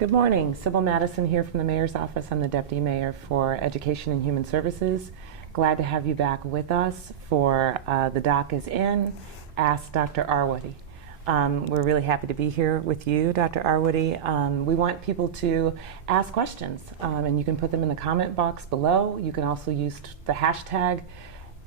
Good morning. Sybil Madison here from the Mayor's Office. I'm the Deputy Mayor for Education and Human Services. Glad to have you back with us for The Doc is In, Ask Dr. Arwady. We're really happy to be here with you, Dr. Arwady. We want people to ask questions, and you can put them in the comment box below. You can also use the hashtag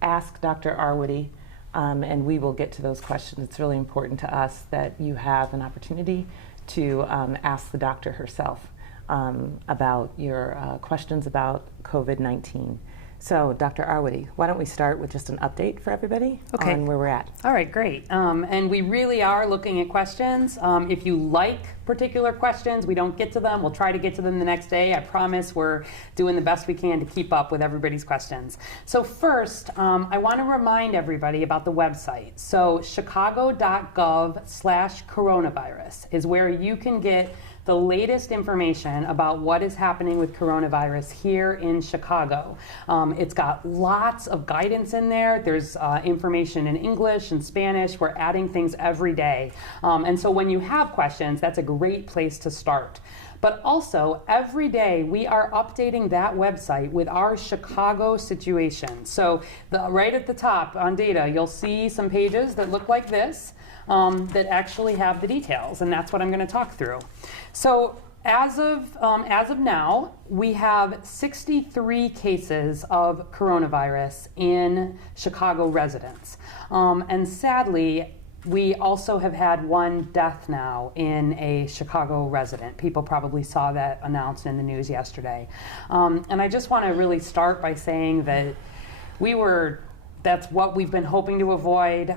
Ask Dr. Arwady, and we will get to those questions. It's really important to us that you have an opportunity to ask the doctor herself about your questions about COVID-19. So, Dr. Arwady, why don't we start with just an update for everybody on where we're at? All right, great. And we really are looking at questions. If you like particular questions, we don't get to them, we'll try to get to them the next day. I promise we're doing the best we can to keep up with everybody's questions. So first, I want to remind everybody about the website. So chicago.gov/coronavirus is where you can get the latest information about what is happening with coronavirus here in Chicago. It's got lots of guidance in there. There's information in English and Spanish. We're adding things every day. And so when you have questions, that's a great place to start. But also, every day we are updating that website with our Chicago situation. So right at the top on data, you'll see some pages that look like this that actually have the details, and that's what I'm going to talk through. So as of now, we have 63 cases of coronavirus in Chicago residents. And sadly, we also have had one death now in a Chicago resident. People probably saw that announced in the news yesterday. And I just want to really start by saying that that's what we've been hoping to avoid.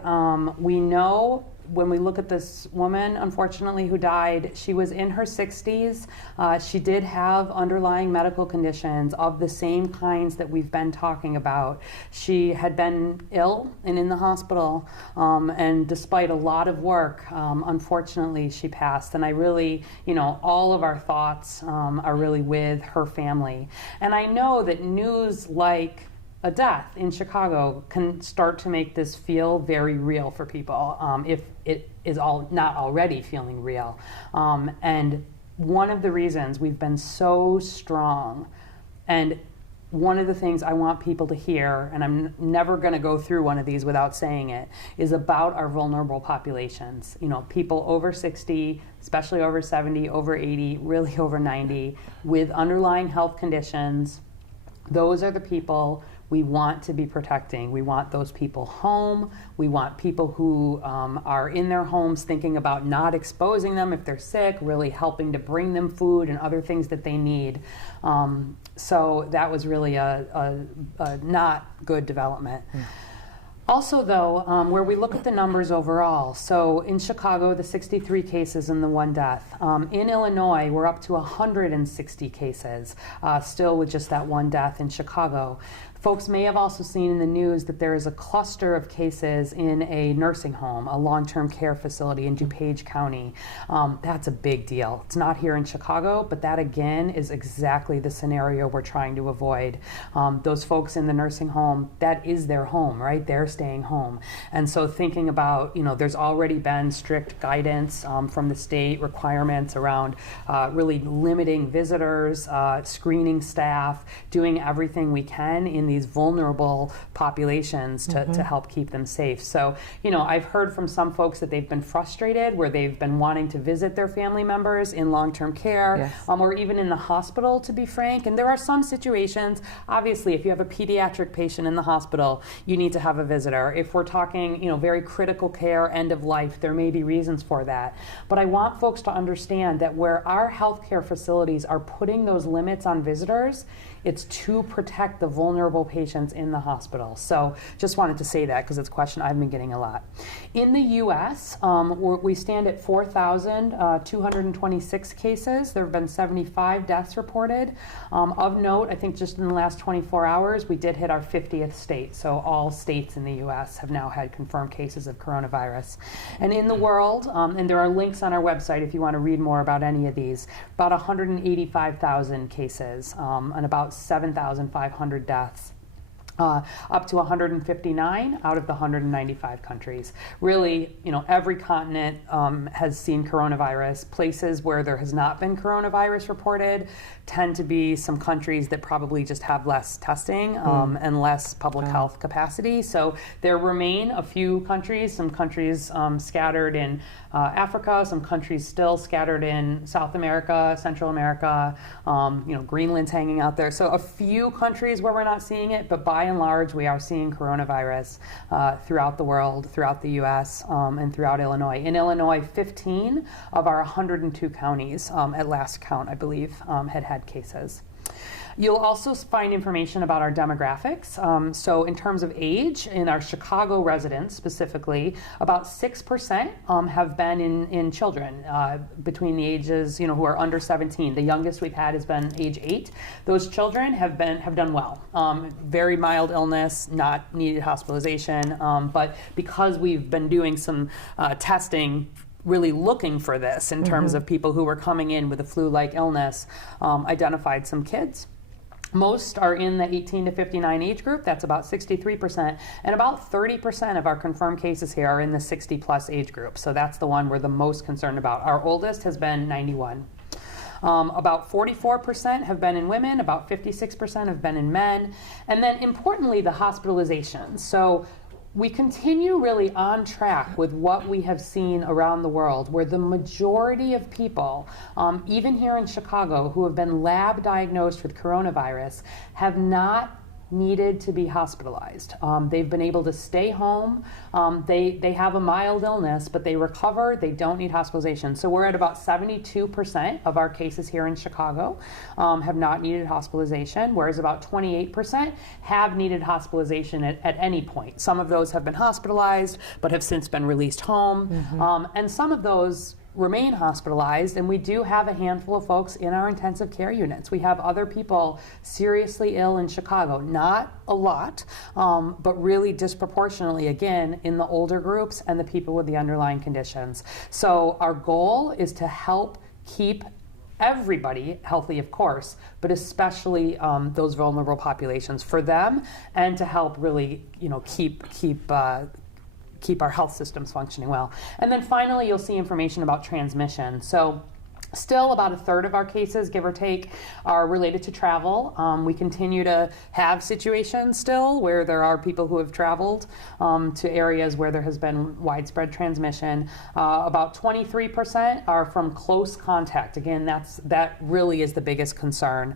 We know when we look at this woman, unfortunately, who died, she was in her 60s. She did have underlying medical conditions of the same kinds that we've been talking about. She had been ill and in the hospital, and despite a lot of work, unfortunately, she passed. And I really, all of our thoughts are really with her family. And I know that news like a death in Chicago can start to make this feel very real for people, if it is not already feeling real. And one of the reasons we've been so strong, and one of the things I want people to hear, and I'm never going to go through one of these without saying it, is about our vulnerable populations. People over 60, especially over 70, over 80, really over 90, with underlying health conditions. Those are the people we want to be protecting. We want those people home. We want people who are in their homes thinking about not exposing them if they're sick, really helping to bring them food and other things that they need. So that was really a not good development. Also, though, where we look at the numbers overall, so in Chicago, the 63 cases and the one death. In Illinois, we're up to 160 cases, still with just that one death in Chicago. Folks may have also seen in the news that there is a cluster of cases in a nursing home, a long-term care facility in DuPage County. That's a big deal. It's not here in Chicago, but that again is exactly the scenario we're trying to avoid. Those folks in the nursing home, that is their home, right? They're staying home. And so thinking about, there's already been strict guidance from the state, requirements around really limiting visitors, screening staff, doing everything we can in these vulnerable populations to help keep them safe. So, I've heard from some folks that they've been frustrated where they've been wanting to visit their family members in long-term care, yes, or even in the hospital, to be frank. And there are some situations, obviously, if you have a pediatric patient in the hospital, you need to have a visitor. If we're talking, very critical care, end of life, there may be reasons for that. But I want folks to understand that where our healthcare facilities are putting those limits on visitors, it's to protect the vulnerable patients in the hospital. So just wanted to say that because it's a question I've been getting a lot. In the U.S., we stand at 4,226 cases. There have been 75 deaths reported. Of note, I think just in the last 24 hours, we did hit our 50th state. So all states in the U.S. have now had confirmed cases of coronavirus. And in the world, and there are links on our website if you want to read more about any of these, about 185,000 cases and about 7,500 deaths. up to 159 out of the 195 countries. Really, every continent has seen coronavirus. Places where there has not been coronavirus reported tend to be some countries that probably just have less testing and less public health capacity. So there remain a few countries, some countries scattered in Africa, some countries still scattered in South America, Central America, Greenland's hanging out there. So a few countries where we're not seeing it, but by and large, we are seeing coronavirus throughout the world, throughout the U.S., and throughout Illinois. In Illinois, 15 of our 102 counties, at last count, I believe, had cases. You'll also find information about our demographics. So in terms of age, in our Chicago residents specifically, about 6% have been in children between the ages, who are under 17. The youngest we've had has been age 8. Those children have done well. Very mild illness, not needed hospitalization, but because we've been doing some testing really looking for this in terms of people who were coming in with a flu-like illness, identified some kids. Most are in the 18 to 59 age group, that's about 63%, and about 30% of our confirmed cases here are in the 60 plus age group, so that's the one we're the most concerned about. Our oldest has been 91. About 44% have been in women, about 56% have been in men, and then importantly, the hospitalizations. So we continue really on track with what we have seen around the world, where the majority of people, even here in Chicago, who have been lab diagnosed with coronavirus, have not needed to be hospitalized. They've been able to stay home. They have a mild illness, but they recover. They don't need hospitalization. So we're at about 72% of our cases here in Chicago have not needed hospitalization, whereas about 28% have needed hospitalization at any point. Some of those have been hospitalized, but have since been released home. And some of those remain hospitalized, and we do have a handful of folks in our intensive care units. We have other people seriously ill in Chicago, not a lot, but really disproportionately, again, in the older groups and the people with the underlying conditions. So our goal is to help keep everybody healthy, of course, but especially those vulnerable populations for them, and to help really, keep our health systems functioning well. And then finally, you'll see information about transmission. So still about a third of our cases, give or take, are related to travel. We continue to have situations still where there are people who have traveled to areas where there has been widespread transmission. About 23% are from close contact. Again, that really is the biggest concern.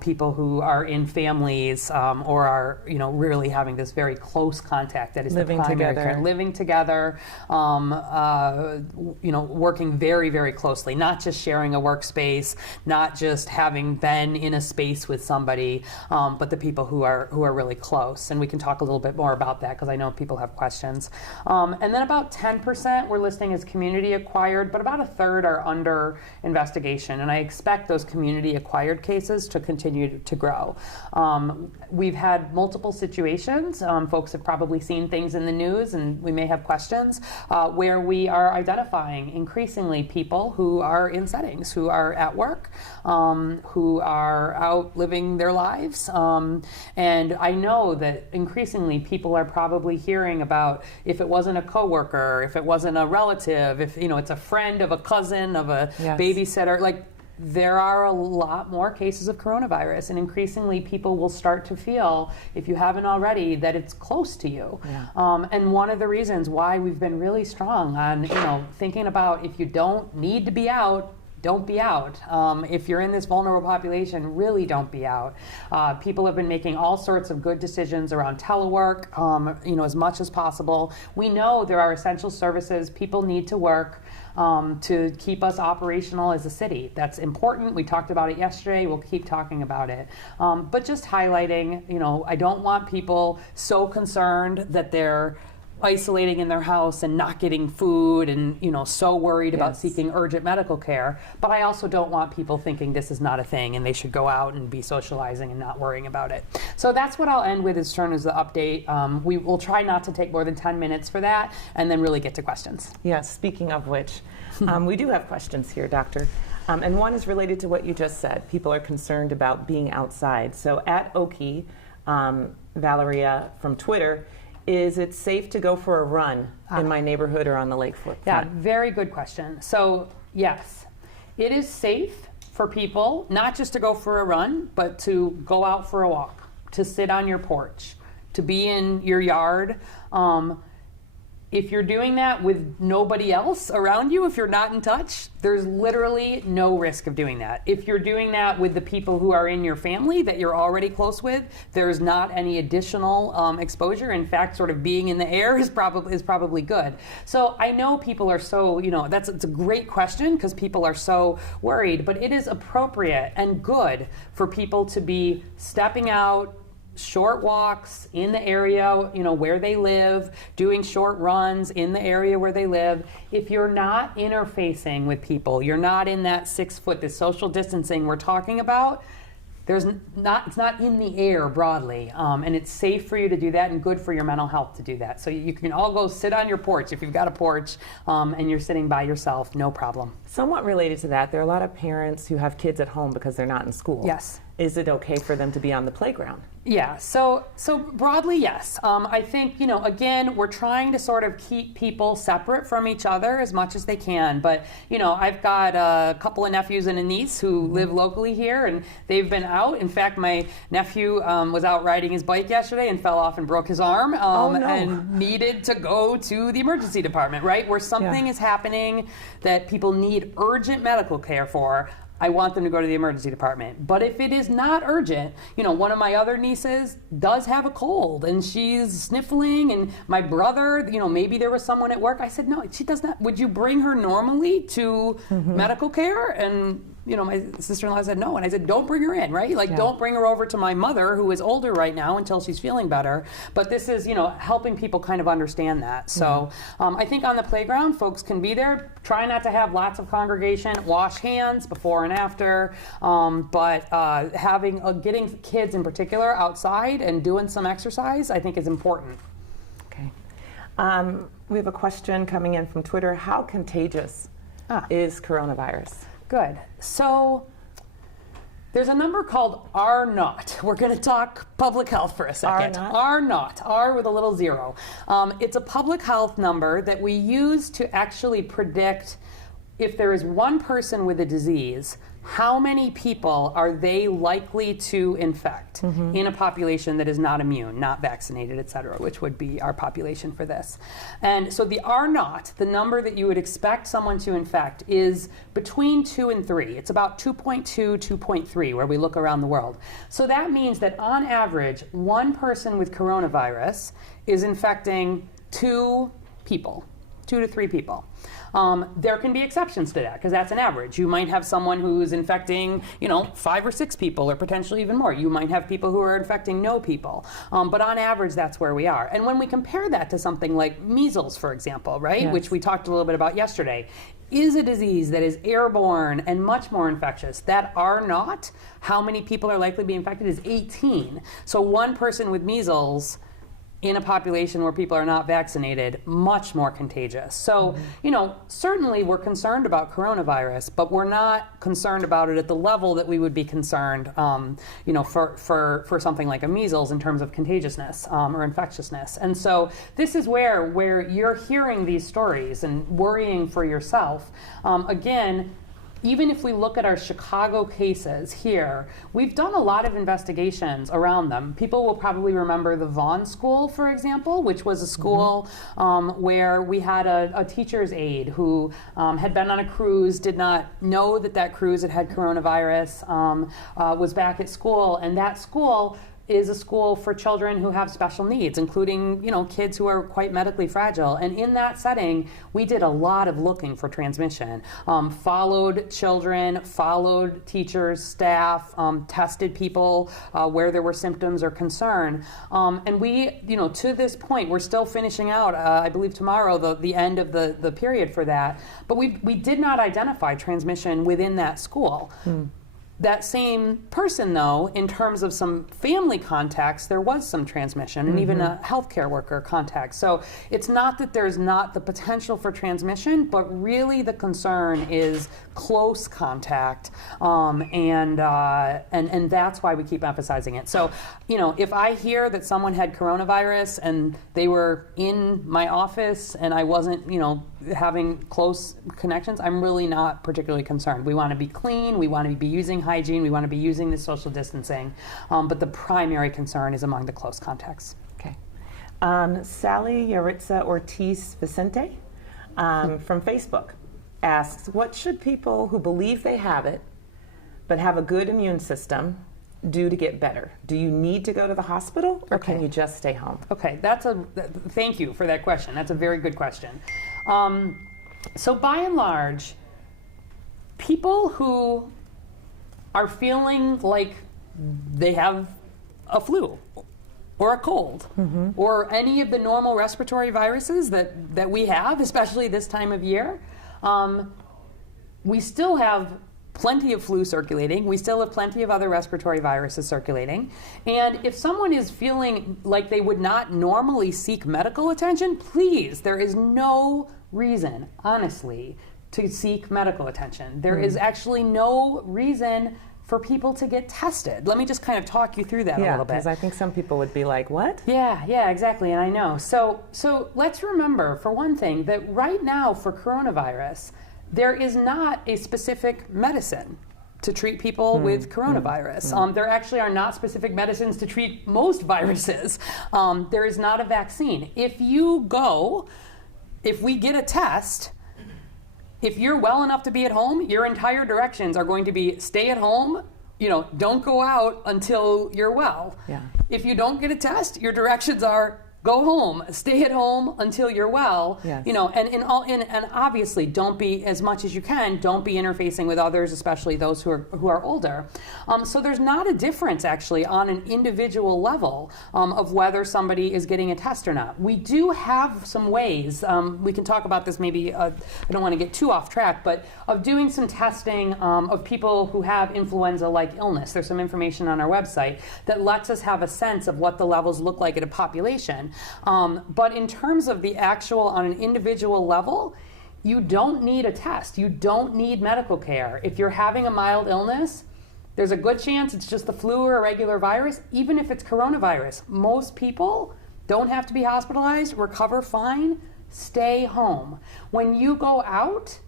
People who are in families or are really having this very close contact that is living the primary together. care. Living together, working very, very closely, not just sharing a workspace, not just having been in a space with somebody, but the people who are really close. And we can talk a little bit more about that because I know people have questions. And then about 10% we're listing as community acquired, but about a third are under investigation. And I expect those community acquired cases to continue to grow. We've had multiple situations. Folks have probably seen things in the news, and we may have questions, where we are identifying increasingly people who are in settings, who are at work, who are out living their lives. And I know that increasingly people are probably hearing about if it wasn't a coworker, if it wasn't a relative, if it's a friend of a cousin, of a babysitter, there are a lot more cases of coronavirus, and increasingly people will start to feel, if you haven't already, that it's close to you. Yeah. And one of the reasons why we've been really strong on, thinking about if you don't need to be out, don't be out. If you're in this vulnerable population, really don't be out. People have been making all sorts of good decisions around telework, as much as possible. We know there are essential services. People need to work to keep us operational as a city. That's important. We talked about it yesterday. We'll keep talking about it. But just highlighting, I don't want people so concerned that they're isolating in their house and not getting food and so worried about seeking urgent medical care, but I also don't want people thinking this is not a thing and they should go out and be socializing and not worrying about it. So that's what I'll end with as turn as the update. We will try not to take more than 10 minutes for that, and then really get to questions. Yes, speaking of which, we do have questions here, Doctor. And one is related to what you just said. People are concerned about being outside. So at Oki, Valeria from Twitter, is it safe to go for a run in my neighborhood or on the lakefront? Yeah, very good question. So yes, it is safe for people not just to go for a run, but to go out for a walk, to sit on your porch, to be in your yard. If you're doing that with nobody else around you, if you're not in touch, there's literally no risk of doing that. If you're doing that with the people who are in your family that you're already close with, there's not any additional exposure. In fact, sort of being in the air is probably good. So I know people are so, it's a great question because people are so worried, but it is appropriate and good for people to be stepping out, short walks in the area, where they live, doing short runs in the area where they live. If you're not interfacing with people, you're not in that 6 foot, this social distancing we're talking about, it's not in the air broadly, and it's safe for you to do that and good for your mental health to do that. So you can all go sit on your porch if you've got a porch and you're sitting by yourself, no problem. Somewhat related to that, there are a lot of parents who have kids at home because they're not in school. Yes. Is it okay for them to be on the playground? Yeah, so broadly, yes. I think, again, we're trying to sort of keep people separate from each other as much as they can. But, I've got a couple of nephews and a niece who live locally here, and they've been out. In fact, my nephew was out riding his bike yesterday and fell off and broke his arm and needed to go to the emergency department, right? Where something is happening that people need urgent medical care for. I want them to go to the emergency department. But if it is not urgent, one of my other nieces does have a cold and she's sniffling, and my brother, maybe there was someone at work. I said, no, she does not. Would you bring her normally to medical care? And my sister-in-law said no, and I said, don't bring her in, right? Don't bring her over to my mother, who is older right now, until she's feeling better. But this is, helping people kind of understand that. So I think on the playground, folks can be there. Try not to have lots of congregation. Wash hands before and after. But getting kids in particular outside and doing some exercise, I think, is important. Okay. We have a question coming in from Twitter. How contagious is coronavirus? Good. So there's a number called R0. We're going to talk public health for a second. R0, R with a little 0. It's a public health number that we use to actually predict if there is one person with a disease, how many people are they likely to infect in a population that is not immune, not vaccinated, et cetera, which would be our population for this. And so the R0, the number that you would expect someone to infect, is between 2 and 3. It's about 2.2, 2.3 where we look around the world. So that means that on average, one person with coronavirus is infecting 2 people, 2 to 3 people. There can be exceptions to that because that's an average. You might have someone who's infecting, 5 or 6 people or potentially even more. You might have people who are infecting no people. But on average, that's where we are. And when we compare that to something like measles, for example, right, which we talked a little bit about yesterday, is a disease that is airborne and much more infectious. That R0, how many people are likely to be infected, is 18. So one person with measles in a population where people are not vaccinated, much more contagious. So, certainly we're concerned about coronavirus, but we're not concerned about it at the level that we would be concerned, for something like a measles in terms of contagiousness or infectiousness. And so this is where you're hearing these stories and worrying for yourself. Again, even if we look at our Chicago cases here, we've done a lot of investigations around them. People will probably remember the Vaughn School, for example, which was a school where we had a teacher's aide who had been on a cruise, did not know that cruise had coronavirus, was back at school, and that school is a school for children who have special needs, including, kids who are quite medically fragile. And in that setting, we did a lot of looking for transmission. Followed children, followed teachers, staff, tested people where there were symptoms or concern. And we, to this point, we're still finishing out, I believe tomorrow, the end of the period for that. But we did not identify transmission within that school. that same person, though, in terms of some family contacts, there was some transmission and even a healthcare worker contact. So it's not that there's not the potential for transmission, but really the concern is close contact, and that's why we keep emphasizing it. So, you know, if I hear that someone had coronavirus and they were in my office and I wasn't, you know, having close connections, I'm really not particularly concerned. We want to be clean, we want to be using hygiene, we want to be using the social distancing, but the primary concern is among the close contacts. Okay. Sally Yaritza Ortiz Vicente from Facebook asks, what should people who believe they have it but have a good immune system do to get better? Do you need to go to the hospital, or can you just stay home? Okay, thank you for that question. That's a very good question. So by and large, people who are feeling like they have a flu or a cold or any of the normal respiratory viruses that we have, especially this time of year, we still have plenty of flu circulating. We still have plenty of other respiratory viruses circulating. And if someone is feeling like they would not normally seek medical attention, please, there is no reason, honestly, to seek medical attention. There is actually no reason for people to get tested. Let me just kind of talk you through that a little bit. Because I think some people would be like, what? Yeah, exactly, and I know. So let's remember, for one thing, that right now for coronavirus, there is not a specific medicine to treat people with coronavirus. There actually are not specific medicines to treat most viruses. There is not a vaccine. If we get a test, if you're well enough to be at home, your entire directions are going to be stay at home, you know, don't go out until you're well. Yeah. If you don't get a test, your directions are go home, stay at home until you're well. Yes. You know, and obviously don't be, as much as you can, don't be interfacing with others, especially those who are older. So there's not a difference actually on an individual level of whether somebody is getting a test or not. We do have some ways, we can talk about this maybe, I don't want to get too off track, but of doing some testing of people who have influenza-like illness. There's some information on our website that lets us have a sense of what the levels look like at a population. But in terms of the actual, on an individual level, you don't need a test. You don't need medical care. If you're having a mild illness, there's a good chance it's just the flu or a regular virus. Even if it's coronavirus, most people don't have to be hospitalized, recover fine, stay home. When you go out,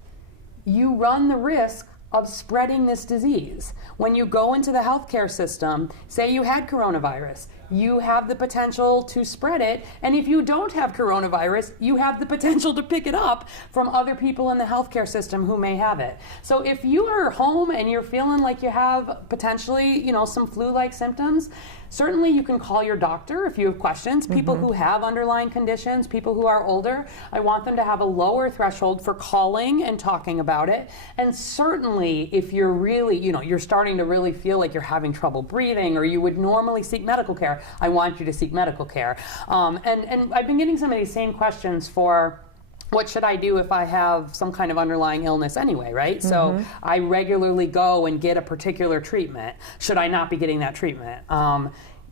you run the risk of spreading this disease. When you go into the healthcare system, say you had coronavirus, you have the potential to spread it, and if you don't have coronavirus, you have the potential to pick it up from other people in the healthcare system who may have it. So if you are home and you're feeling like you have potentially, you know, some flu-like symptoms, certainly you can call your doctor if you have questions. People who have underlying conditions, people who are older, I want them to have a lower threshold for calling and talking about it. And certainly if you're really, you know, you're starting to really feel like you're having trouble breathing or you would normally seek medical care, I want you to seek medical care. And I've been getting some of these same questions for what should I do if I have some kind of underlying illness anyway, right? So I regularly go and get a particular treatment. Should I not be getting that treatment?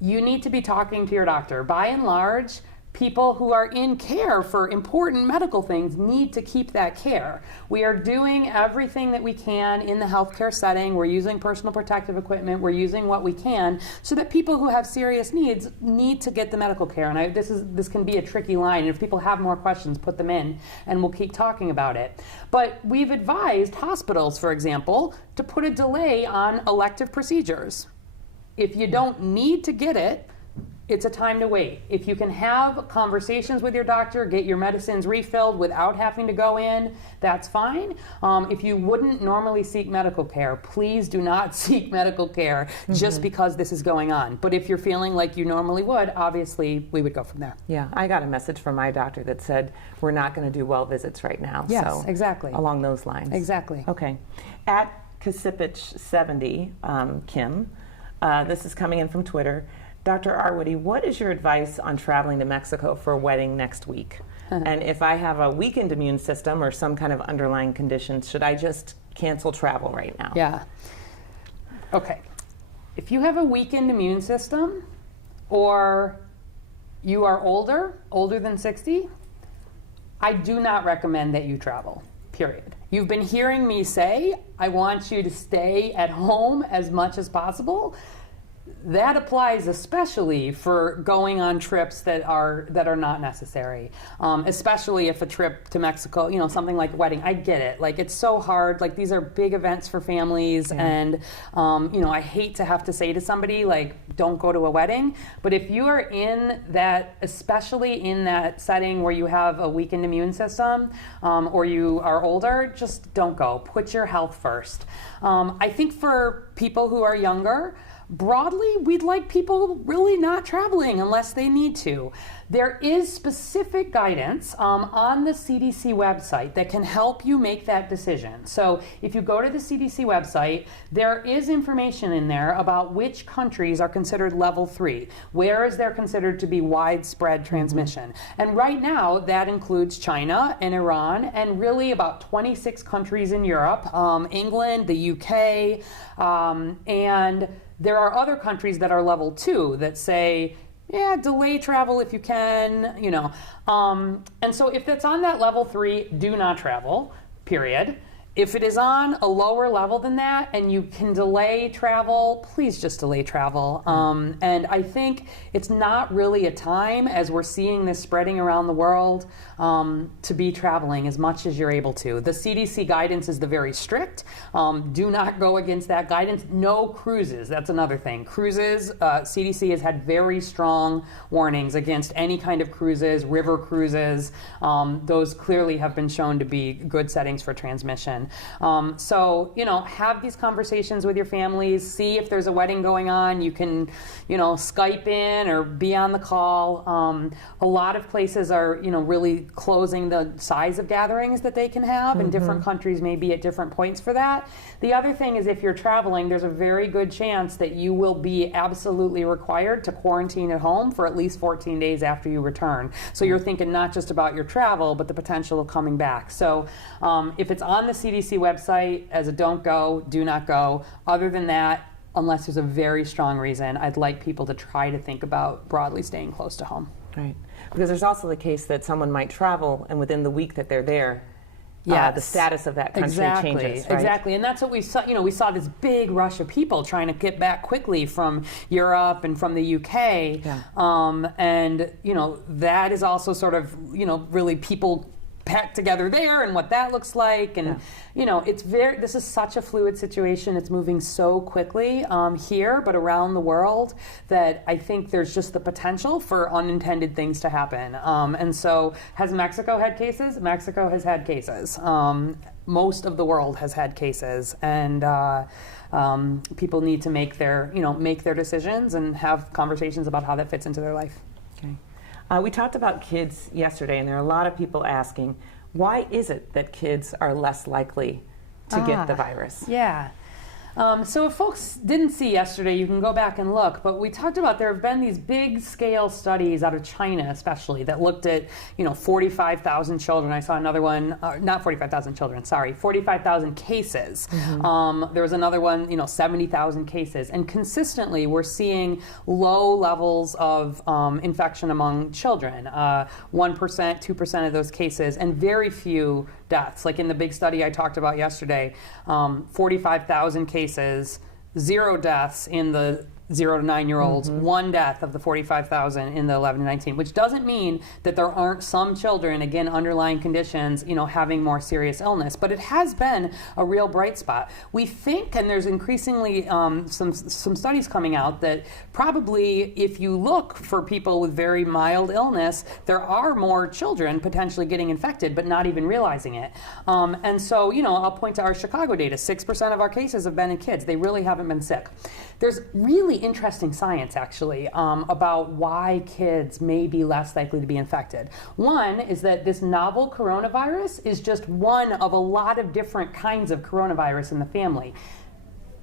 You need to be talking to your doctor. By and large, people who are in care for important medical things need to keep that care. We are doing everything that we can in the healthcare setting. We're using personal protective equipment. We're using what we can so that people who have serious needs need to get the medical care. And this can be a tricky line. And if people have more questions, put them in, and we'll keep talking about it. But we've advised hospitals, for example, to put a delay on elective procedures. If you don't need to get it, it's a time to wait. If you can have conversations with your doctor, get your medicines refilled without having to go in, that's fine. If you wouldn't normally seek medical care, please do not seek medical care just because this is going on. But if you're feeling like you normally would, obviously we would go from there. Yeah, I got a message from my doctor that said we're not going to do well visits right now. Yes, so exactly. Along those lines. Exactly. Okay. At Kasipich70, Kim, this is coming in from Twitter. Dr. Arwady, what is your advice on traveling to Mexico for a wedding next week? And if I have a weakened immune system or some kind of underlying conditions, should I just cancel travel right now? Yeah. Okay. If you have a weakened immune system, or you are older than 60, I do not recommend that you travel, period. You've been hearing me say, I want you to stay at home as much as possible. That applies especially for going on trips that are not necessary, especially if a trip to Mexico, something like a wedding. I get it. Like, it's so hard. Like, these are big events for families, and I hate to have to say to somebody, like, don't go to a wedding. But if you are in that, especially in that setting where you have a weakened immune system, or you are older, just don't go. Put your health first. I think for people who are younger, broadly, we'd like people really not traveling unless they need to. There is specific guidance on the CDC website that can help you make that decision. So if you go to the CDC website, there is information in there about which countries are considered level 3. Where is there considered to be widespread transmission? And right now, that includes China and Iran, and really about 26 countries in Europe, England, the UK, and there are other countries that are level 2 that say, delay travel if you can, And so if it's on that level 3, do not travel, period. If it is on a lower level than that and you can delay travel, please just delay travel. And I think it's not really a time, as we're seeing this spreading around the world, to be traveling as much as you're able to. The CDC guidance is very strict. Do not go against that guidance. No cruises. That's another thing. Cruises, CDC has had very strong warnings against any kind of cruises, river cruises. Those clearly have been shown to be good settings for transmission. So, have these conversations with your families, see if there's a wedding going on. You can, Skype in or be on the call. A lot of places are, really closing the size of gatherings that they can have, and different countries may be at different points for that. The other thing is, if you're traveling, there's a very good chance that you will be absolutely required to quarantine at home for at least 14 days after you return. So you're thinking not just about your travel, but the potential of coming back. So if it's on the CDC website as a don't go, do not go. Other than that, unless there's a very strong reason, I'd like people to try to think about broadly staying close to home. Right. Because there's also the case that someone might travel, and within the week that they're there, the status of that country changes. Right? Exactly, and that's what we saw. We saw this big rush of people trying to get back quickly from Europe and from the UK, and that is also sort of really people packed together there, and what that looks like, and this is such a fluid situation. It's moving so quickly here, but around the world, that I think there's just the potential for unintended things to happen. And so, has Mexico had cases? Mexico has had cases. Most of the world has had cases, and people need to make their decisions and have conversations about how that fits into their life. Okay. We talked about kids yesterday, and there are a lot of people asking, why is it that kids are less likely to get the virus? Yeah. So if folks didn't see yesterday, you can go back and look, but we talked about there have been these big scale studies out of China especially that looked at 45,000 children. I saw another one, not 45,000 children, sorry, 45,000 cases. There was another one, 70,000 cases, and consistently we're seeing low levels of infection among children, 1%, 2% of those cases, and very few deaths. Like in the big study I talked about yesterday, 45,000 cases, 0 deaths in the 0 to 9-year-olds, 1 death of the 45,000 in the 11 to 19, which doesn't mean that there aren't some children, again, underlying conditions, having more serious illness, but it has been a real bright spot. We think, and there's increasingly some studies coming out, that probably if you look for people with very mild illness, there are more children potentially getting infected, but not even realizing it. And so, I'll point to our Chicago data. 6% of our cases have been in kids. They really haven't been sick. There's really interesting science, actually, about why kids may be less likely to be infected. One is that this novel coronavirus is just one of a lot of different kinds of coronavirus in the family.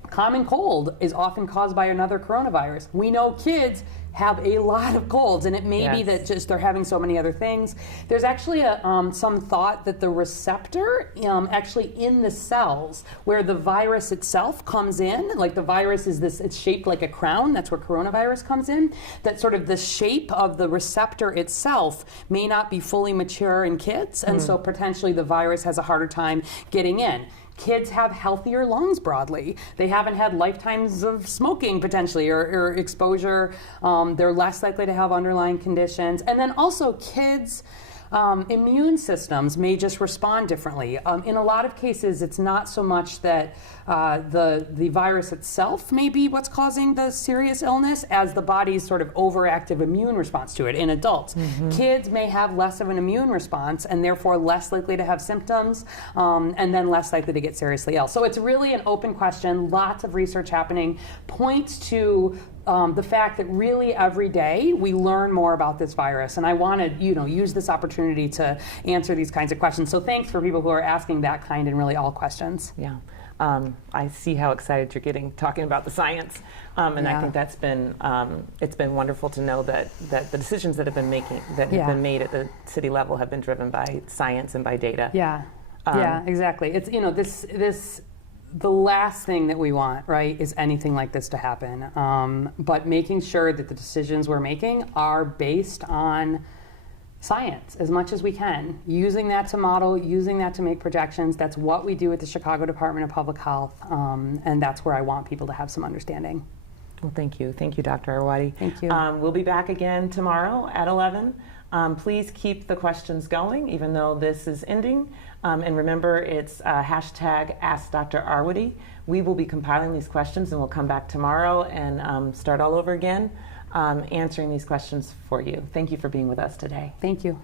Common cold is often caused by another coronavirus. We know kids have a lot of colds, and it may be that just they're having so many other things. There's actually some thought that the receptor actually in the cells where the virus itself comes in, like the virus is this, it's shaped like a crown, that's where coronavirus comes in, that sort of the shape of the receptor itself may not be fully mature in kids, and so potentially the virus has a harder time getting in. Kids have healthier lungs broadly. They haven't had lifetimes of smoking potentially or exposure. They're less likely to have underlying conditions. And then also kids' immune systems may just respond differently. In a lot of cases, it's not so much that the virus itself may be what's causing the serious illness as the body's sort of overactive immune response to it in adults. Kids may have less of an immune response and therefore less likely to have symptoms and then less likely to get seriously ill. So it's really an open question. Lots of research happening points to the fact that really every day we learn more about this virus, and I want to use this opportunity to answer these kinds of questions. So thanks for people who are asking that kind and really all questions. Yeah. I see how excited you're getting talking about the science, and I think that's been it's been wonderful to know that the decisions that have been been made at the city level have been driven by science and by data. Yeah, exactly. It's this. The last thing that we want, right, is anything like this to happen. But making sure that the decisions we're making are based on science as much as we can, using that to model, using that to make projections. That's what we do at the Chicago Department of Public Health, and that's where I want people to have some understanding. Well, thank you. Thank you, Dr. Arwady. Thank you. We'll be back again tomorrow at 11. Please keep the questions going, even though this is ending. And remember, it's hashtag Ask Dr. Arwady. We will be compiling these questions, and we'll come back tomorrow and start all over again, answering these questions for you. Thank you for being with us today. Thank you.